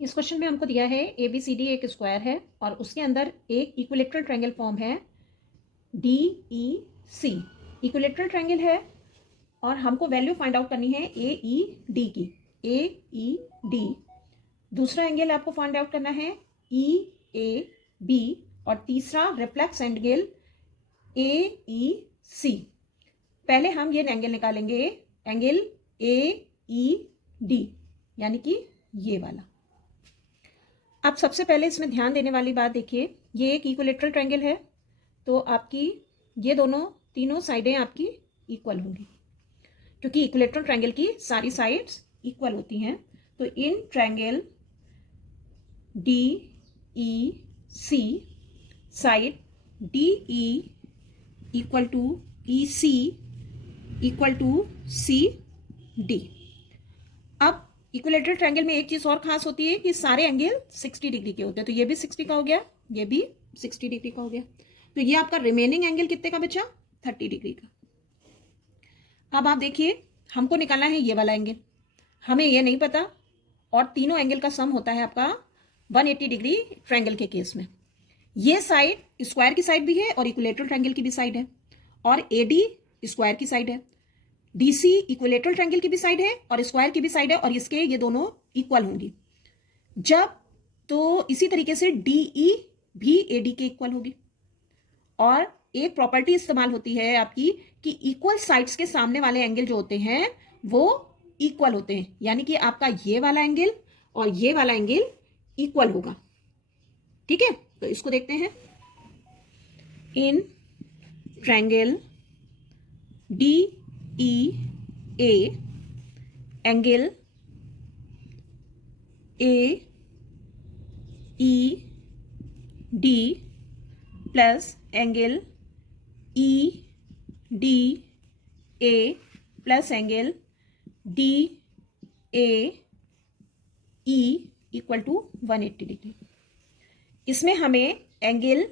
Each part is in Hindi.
इस क्वेश्चन में हमको दिया है ए बी सी डी एक स्क्वायर है और उसके अंदर एक इक्विलेटरल ट्रायंगल फॉर्म है डी ई सी। इक्विलेटरल ट्रायंगल है और हमको वैल्यू फाइंड आउट करनी है ए ई डी की। ए ई डी दूसरा एंगल आपको फाइंड आउट करना है ई ए बी और तीसरा रिफ्लेक्स एंगल ए ई सी। पहले हम ये एंगल निकालेंगे, एंगल ए ई डी यानी कि ये वाला। अब सबसे पहले इसमें ध्यान देने वाली बात देखिए, ये एक इक्विलेटरल ट्रायंगल है तो आपकी ये तीनों साइडें आपकी इक्वल होंगी क्योंकि इक्विलेटरल ट्रायंगल की सारी साइड्स इक्वल होती हैं। तो in triangle D E C side D E equal to E C equal to C D. अब इक्विलेटरल ट्रायंगल में एक चीज और खास होती है कि सारे एंगल 60 डिग्री के होते हैं। तो ये भी 60 का हो गया, ये भी 60 डिग्री का हो गया। तो ये आपका रिमेनिंग एंगल कितने का बचा? 30 डिग्री का। अब आप देखिए, हमको निकालना है ये वाला एंगल, हमें ये नहीं पता और तीनों एंगल का सम होता है आपका 180 डिग्री ट्रायंगल के केस में। ये साइड स्क्वायर की साइड भी है और इक्विलेटरल ट्रायंगल की भी साइड है और एडी स्क्वायर की साइड है, डीसी इक्विलेटरल ट्रायंगल की भी साइड है और स्क्वायर की भी साइड है और इसके ये दोनों इक्वल होंगी। जब तो इसी तरीके से डीई भी एडी के इक्वल होगी। और एक प्रॉपर्टी इस्तेमाल होती है आपकी कि इक्वल साइड्स के सामने वाले एंगल जो होते हैं वो इक्वल होते हैं, यानी कि आपका ये वाला एंगल और ये वाला एंगल इक्वल होगा। ठीक है, तो इसको देखते हैं। In triangle D E A angle A E D plus angle E D A plus angle D A E equal to 180 degree. इसमें हमें एंगल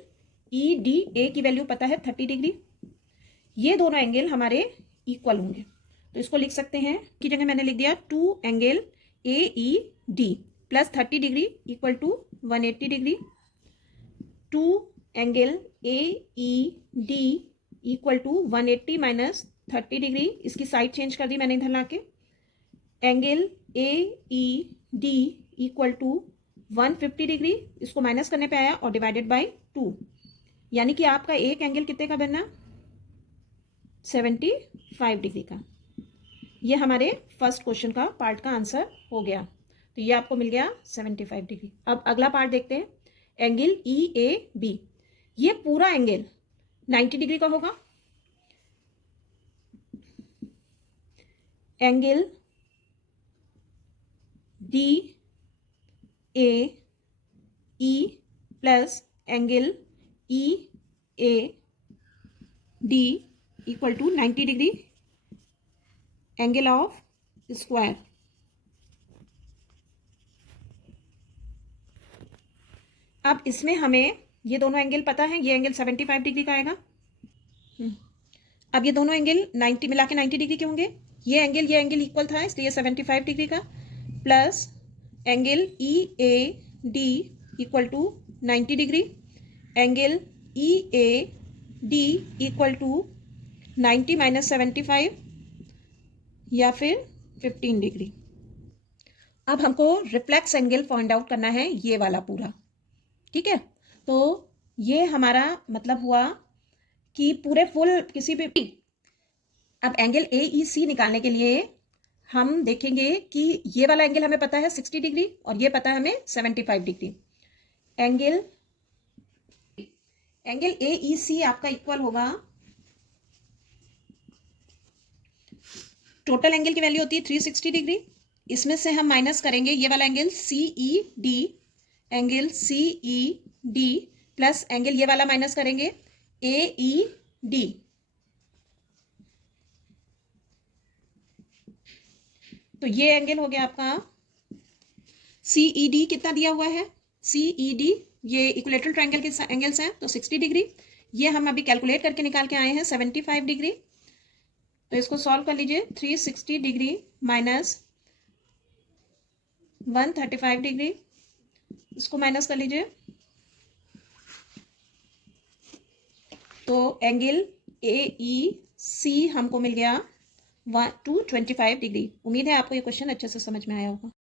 ई डी ए की वैल्यू पता है 30 डिग्री। ये दोनों एंगल हमारे इक्वल होंगे तो इसको लिख सकते हैं की जगह मैंने लिख दिया 2 angle A E D plus 30 degree equal to 180 degree. 2 angle A E D equal to 180 minus 30 degree, इसकी साइड चेंज कर दी मैंने इधर लाके। Angle A E D equal to 150 degree, इसको माइनस करने पे आया और डिवाइडेड बाय 2, यानी कि आपका एक एंगल कितने का बनना? 75 डिग्री का। ये हमारे फर्स्ट क्वेश्चन का पार्ट का आंसर हो गया। तो ये आपको मिल गया 75 डिग्री। अब अगला पार्ट देखते हैं, एंगल ई ए बी। ये पूरा एंगल 90 डिग्री का होगा। Angle D A E plus angle E A D equal to 90 degree angle of square. अब इसमें हमें ये दोनों एंगल पता है, ये एंगल 75 डिग्री का आएगा। अब ये दोनों एंगल 90 मिला के 90 डिग्री के होंगे। ये एंगल इक्वल था इसलिए 75 डिग्री का plus angle E A D equal to 90 degree, angle E A D equal to 90 minus 75 या फिर 15 डिग्री। अब हमको रिफ्लेक्स एंगल फाइंड आउट करना है ये वाला पूरा। ठीक है, तो ये हमारा मतलब हुआ कि पूरे फुल किसी भी। अब एंगल ए ई सी निकालने के लिए हम देखेंगे कि ये वाला एंगल हमें पता है 60 डिग्री और ये पता है हमें 75 डिग्री। एंगल ए ई सी आपका इक्वल होगा, टोटल एंगल की वैल्यू होती है 360 डिग्री। इसमें से हम माइनस करेंगे ये वाला angle C E D, angle C E D plus angle ये वाला माइनस करेंगे ए ई डी। तो ये एंगल हो गया आपका सी ई डी। कितना दिया हुआ है? सी ई डी ये इक्विलेटरल ट्रायंगल के एंगल्स हैं तो 60 डिग्री। ये हम अभी कैलकुलेट करके निकाल के आए हैं 75 डिग्री। तो इसको सॉल्व कर लीजिए। 360 डिग्री माइनस 135 डिग्री इसको माइनस कर लीजिए, तो एंगल ए ई सी हमको मिल गया 225 डिग्री। उम्मीद है आपको ये क्वेश्चन अच्छे से समझ में आया होगा।